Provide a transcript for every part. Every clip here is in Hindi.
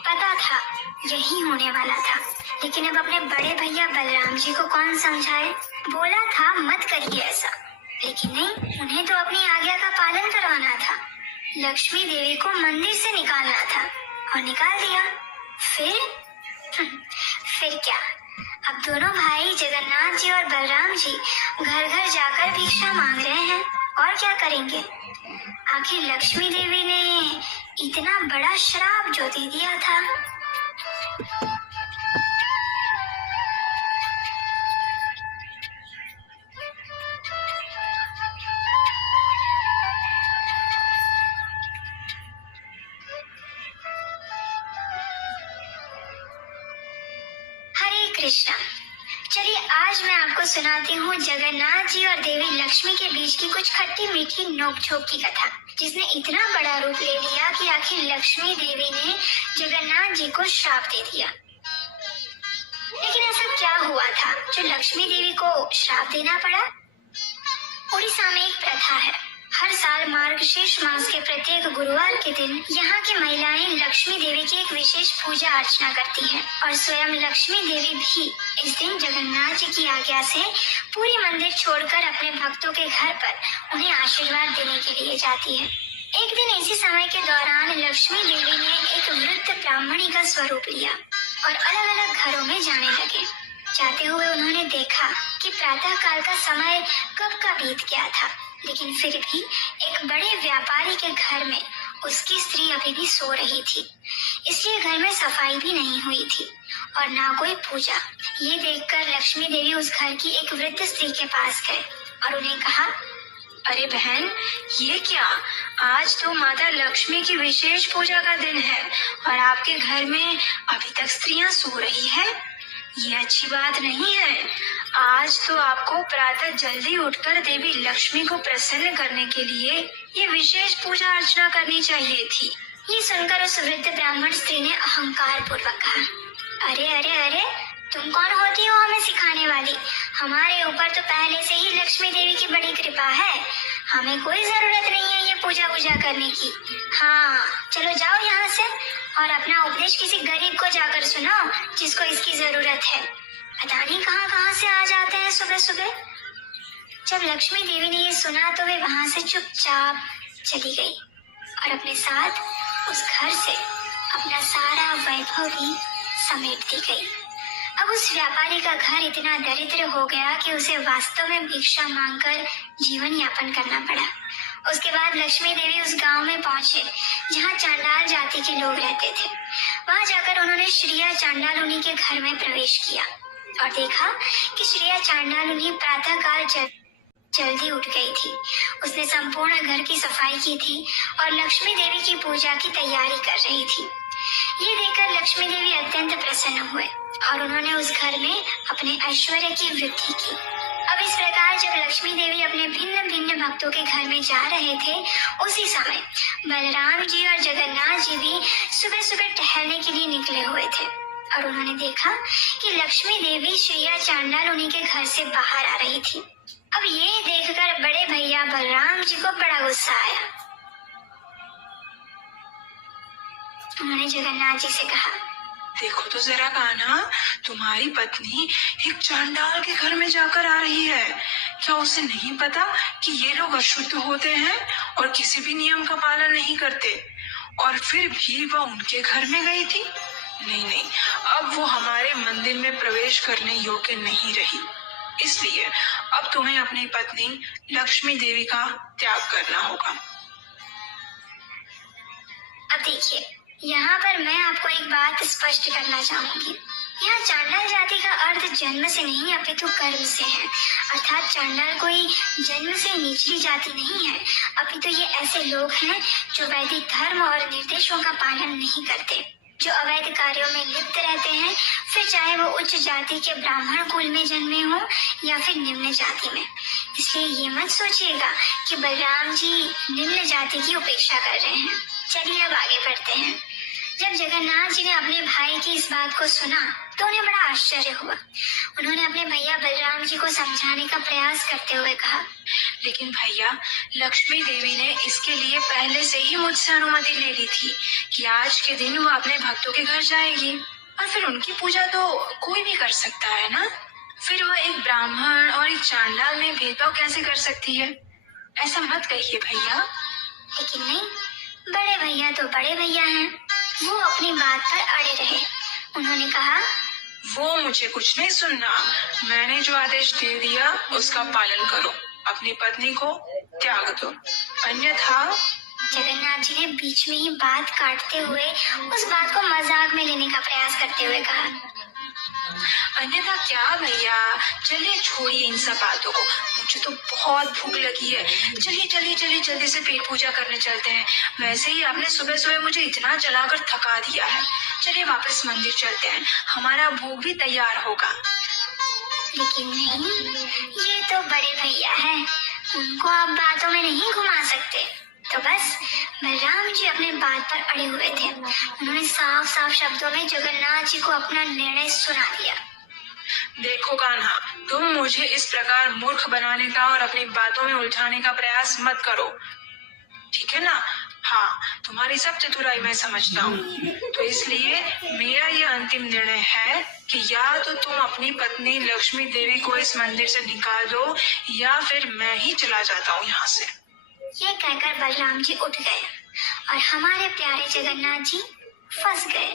पता था यही होने वाला था, लेकिन अब अपने बड़े भैया बलराम जी को कौन समझाए। बोला था मत करिए ऐसा, लेकिन नहीं, उन्हें तो अपनी आज्ञा का पालन करवाना था। लक्ष्मी देवी को मंदिर से निकालना था और निकाल दिया। फिर क्या, अब दोनों भाई जगन्नाथ जी और बलराम जी घर घर जाकर भिक्षा मांग रहे हैं। और क्या करेंगे? आखिर लक्ष्मी देवी ने इतना बड़ा श्राप जो दे दिया था। हरे कृष्णा। चलिए आज मैं आपको सुनाती हूँ जगन्नाथ जी और देवी लक्ष्मी के बीच की कुछ खट्टी मीठी नोक-झोंक की कथा, जिसने इतना बड़ा रूप ले लिया कि आखिर लक्ष्मी देवी ने जगन्नाथ जी को श्राप दे दिया। लेकिन ऐसा क्या हुआ था जो लक्ष्मी देवी को श्राप देना पड़ा? उड़ीसा में एक प्रथा है, हर साल मार्गशीर्ष मास के प्रत्येक गुरुवार के दिन यहाँ की महिलाएं लक्ष्मी देवी की एक विशेष पूजा अर्चना करती हैं और स्वयं लक्ष्मी देवी भी इस दिन जगन्नाथ जी की आज्ञा से पूरी मंदिर छोड़कर अपने भक्तों के घर पर उन्हें आशीर्वाद देने के लिए जाती है। एक दिन इसी समय के दौरान लक्ष्मी देवी ने एक वृद्ध ब्राह्मणी का स्वरूप लिया और अलग अलग घरों में जाने लगे। जाते हुए उन्होंने देखा कि प्रातः काल का समय कब का बीत गया था, लेकिन फिर भी एक बड़े व्यापारी के घर में उसकी स्त्री अभी भी सो रही थी, इसलिए घर में सफाई भी नहीं हुई थी और ना कोई पूजा। ये देखकर लक्ष्मी देवी उस घर की एक वृद्ध स्त्री के पास गए और उन्हें कहा, अरे बहन, ये क्या, आज तो माता लक्ष्मी की विशेष पूजा का दिन है और आपके घर में अभी तक स्त्रियां सो रही है। ये अच्छी बात नहीं है। आज तो आपको प्रातः जल्दी उठकर देवी लक्ष्मी को प्रसन्न करने के लिए ये विशेष पूजा अर्चना करनी चाहिए थी। ये सुनकर उस वृद्ध ब्राह्मण स्त्री ने अहंकार पूर्वक कहा, अरे अरे अरे, तुम कौन होती हो हमें सिखाने वाली? हमारे ऊपर तो पहले से ही लक्ष्मी देवी की बड़ी कृपा है, हमें कोई जरूरत नहीं है ये पूजा वूजा करने की। हाँ, चलो जाओ यहाँ से और अपना उपदेश किसी गरीब को जाकर सुनाओ जिसको इसकी जरूरत है। पता नहीं कहाँ कहाँ से आ जाते हैं सुबह सुबह। जब लक्ष्मी देवी ने ये सुना तो वे वहाँ से चुपचाप चली गई और अपने साथ उस घर से अपना सारा वैभव भी समेट दी गई। अब उस व्यापारी का घर इतना दरिद्र हो गया कि उसे वास्तव में भिक्षा मांगकर जीवन यापन करना पड़ा। उसके बाद लक्ष्मी देवी उस गांव में पहुंचे जहां चांडाल जाति के लोग रहते थे। वहां जाकर उन्होंने श्रिया चांडालुनी के घर में प्रवेश किया और देखा कि श्रिया चांडालुनी प्रातःकाल जल्दी उठ गई थी। उसने संपूर्ण घर की सफाई की थी और लक्ष्मी देवी की पूजा की तैयारी कर रही थी। ये देखकर लक्ष्मी देवी अत्यंत प्रसन्न हुए और उन्होंने उस घर में अपने ऐश्वर्य की वृद्धि की। अब इस प्रकार जब लक्ष्मी देवी अपने भिन्न भिन्न भक्तों के घर में जा रहे थे, उसी समय बलराम जी और जगन्नाथ जी भी सुबह सुबह टहलने के लिए निकले हुए थे और उन्होंने देखा कि लक्ष्मी देवी श्रिया चांडालुनी के घर से बाहर आ रही थी। अब ये देखकर बड़े भैया बलराम जी को बड़ा गुस्सा आया। उन्होंने जगन्नाथ जी से कहा, देखो तो जरा कान्हा, तुम्हारी पत्नी एक चांडाल के घर में जाकर आ रही है। क्या उसे नहीं पता कि ये लोग अशुद्ध होते हैं और किसी भी नियम का पालन नहीं करते? और फिर भी वह उनके घर में गई थी। नहीं नहीं, अब वो हमारे मंदिर में प्रवेश करने योग्य नहीं रही। इसलिए अब तुम्हें अपनी पत्नी लक्ष्मी देवी का त्याग करना होगा। अब देखिए, यहाँ पर मैं आपको एक बात स्पष्ट करना चाहूंगी। यहाँ चांडाल जाति का अर्थ जन्म से नहीं अपितु कर्म से है। अर्थात चांडाल कोई जन्म से निचली जाति नहीं है, अपितु ये ऐसे लोग हैं जो वैदिक धर्म और निर्देशों का पालन नहीं करते, जो अवैध कार्यों में लिप्त रहते हैं, फिर चाहे वो उच्च जाति के ब्राह्मण कुल में जन्मे हो या फिर निम्न जाति में। इसलिए ये मत सोचिएगा कि बलराम जी निम्न जाति की उपेक्षा कर रहे हैं। चलिए अब आगे बढ़ते हैं। जब जगन्नाथ जी ने अपने भाई की इस बात को सुना तो उन्हें बड़ा आश्चर्य हुआ। उन्होंने अपने भैया बलराम जी को समझाने का प्रयास करते हुए कहा, लेकिन भैया, लक्ष्मी देवी ने इसके लिए पहले से ही मुझसे अनुमति ले ली थी कि आज के दिन वो अपने भक्तों के घर जाएगी, और फिर उनकी पूजा तो कोई भी कर सकता है ना। फिर वह एक ब्राह्मण और एक चांडाल में भेदभाव कैसे कर सकती है? ऐसा मत कहिए भैया। लेकिन नहीं, बड़े भैया तो बड़े भैया हैं। वो अपनी बात पर अड़े रहे। उन्होंने कहा, वो मुझे कुछ नहीं सुनना। मैंने जो आदेश दे दिया उसका पालन करो, अपनी पत्नी को त्याग दो, अन्यथा। जगन्नाथ जी ने बीच में ही बात काटते हुए उस बात को मजाक में लेने का प्रयास करते हुए कहा, अन्यथा क्या भैया? चलिए छोड़िए इन सब बातों को, मुझे तो बहुत भूख लगी है। चलिए चलिए चलिए जल्दी से पेट पूजा करने चलते हैं। वैसे ही आपने सुबह सुबह मुझे इतना जलाकर थका दिया है। चलिए वापस मंदिर चलते हैं, हमारा भोग भी तैयार होगा। लेकिन नहीं, ये तो बड़े भैया हैं, उनको आप बातों में नहीं घुमा सकते। तो बस बलराम जी अपने बात पर अड़े हुए थे। उन्होंने साफ साफ शब्दों में जगन्नाथ जी को अपना निर्णय सुना दिया। देखो कान्हा, तुम मुझे इस प्रकार मूर्ख बनाने का और अपनी बातों में उलझाने का प्रयास मत करो, ठीक है ना? हाँ, तुम्हारी सब चतुराई मैं समझता हूँ। तो इसलिए मेरा ये अंतिम निर्णय है कि या तो तुम अपनी पत्नी लक्ष्मी देवी को इस मंदिर से निकाल दो, या फिर मैं ही चला जाता हूँ यहाँ से। ये कहकर बलराम जी उठ गए और हमारे प्यारे जगन्नाथ जी फंस गए।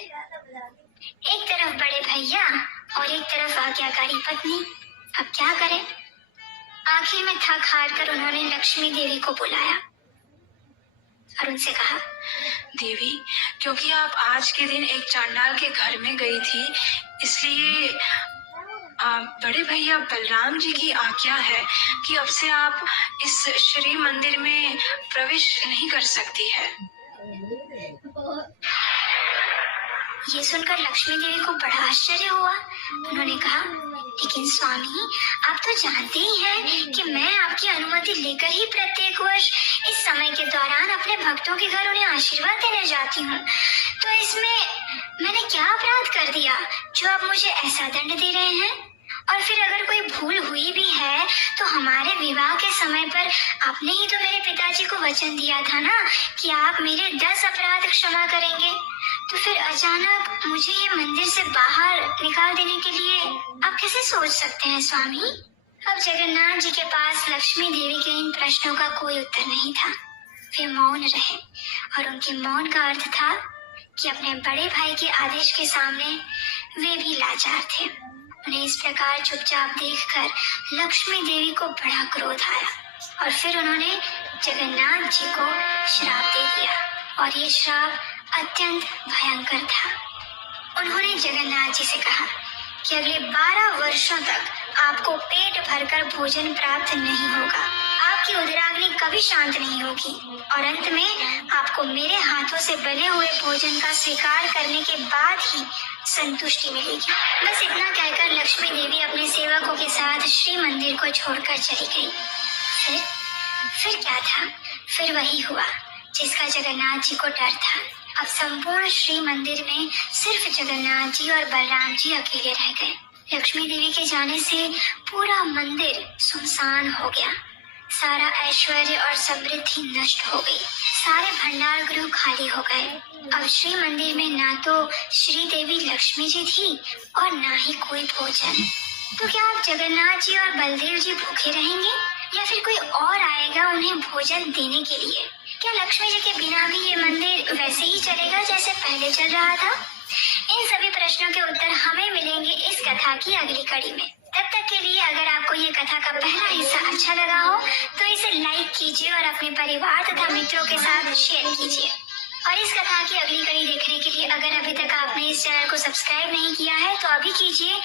एक तरफ बड़े भैया और एक तरफ आज्ञाकारी पत्नी। अब क्या करें? आखिर में थक हार कर उन्होंने लक्ष्मी देवी को बुलाया और उनसे कहा, देवी, क्योंकि आप आज के दिन एक चांडाल के घर में गई थी, इसलिए बड़े भैया बलराम जी की आज्ञा है कि अब से आप इस श्री मंदिर में प्रवेश नहीं कर सकती है। ये सुनकर लक्ष्मी देवी को बड़ा आश्चर्य हुआ। उन्होंने कहा, लेकिन स्वामी, आप तो जानते ही हैं कि मैं आपकी अनुमति लेकर ही प्रत्येक वर्ष इस समय के दौरान अपने भक्तों के घर उन्हें आशीर्वाद देने जाती हूँ। तो इसमें मैंने क्या अपराध कर दिया जो आप मुझे ऐसा दंड दे रहे हैं? और फिर अगर कोई भूल हुई भी है तो हमारे विवाह के समय पर आपने ही तो मेरे पिताजी को वचन दिया था ना कि आप मेरे 10 अपराध क्षमा करेंगे। तो फिर अचानक मुझे ये मंदिर से बाहर निकाल देने के लिए आप कैसे सोच सकते हैं स्वामी? अब जगन्नाथ जी के पास लक्ष्मी देवी के इन प्रश्नों का कोई उत्तर नहीं था। वे मौन रहे और उनके मौन का अर्थ था कि अपने बड़े भाई के आदेश के सामने वे भी लाचार थे। उन्हें इस प्रकार चुपचाप देखकर लक्ष्मी देवी को बड़ा क्रोध आया और फिर उन्होंने जगन्नाथ जी को श्राप दे दिया, और ये श्राप अत्यंत भयंकर था। उन्होंने जगन्नाथ जी से कहा कि अगले 12 वर्षों तक आपको पेट भरकर भोजन प्राप्त नहीं होगा, आपकी उदराग्नि कभी शांत नहीं होगी, और अंत में आपको मेरे हाथों से बने हुए भोजन का स्वीकार करने के बाद ही संतुष्टि मिलेगी। बस इतना कहकर लक्ष्मी देवी अपने सेवकों के साथ श्री मंदिर को छोड़कर चली गई। फिर क्या था? फिर वही हुआ जिसका जगन्नाथ जी को डर था। अब संपूर्ण श्री मंदिर में सिर्फ जगन्नाथ जी और बलराम जी अकेले रह गए। लक्ष्मी देवी के जाने से पूरा मंदिर सुनसान हो गया। सारा ऐश्वर्य और समृद्धि नष्ट हो गई। सारे भंडार गृह खाली हो गए। अब श्री मंदिर में ना तो श्री देवी लक्ष्मी जी थी और ना ही कोई भोजन। तो क्या आप जगन्नाथ जी और बलदेव जी भूखे रहेंगे, या फिर कोई और आएगा उन्हें भोजन देने के लिए? क्या लक्ष्मी जी के बिना भी ये मंदिर वैसे ही चलेगा जैसे पहले चल रहा था? इन सभी प्रश्नों के उत्तर हमें मिलेंगे इस कथा की अगली कड़ी में। तब तक के लिए अगर आपको ये कथा का पहला हिस्सा अच्छा लगा हो तो इसे लाइक कीजिए और अपने परिवार तथा मित्रों के साथ शेयर कीजिए। और इस कथा की अगली कड़ी देखने के लिए अगर अभी तक आपने इस चैनल को सब्सक्राइब नहीं किया है तो अभी कीजिए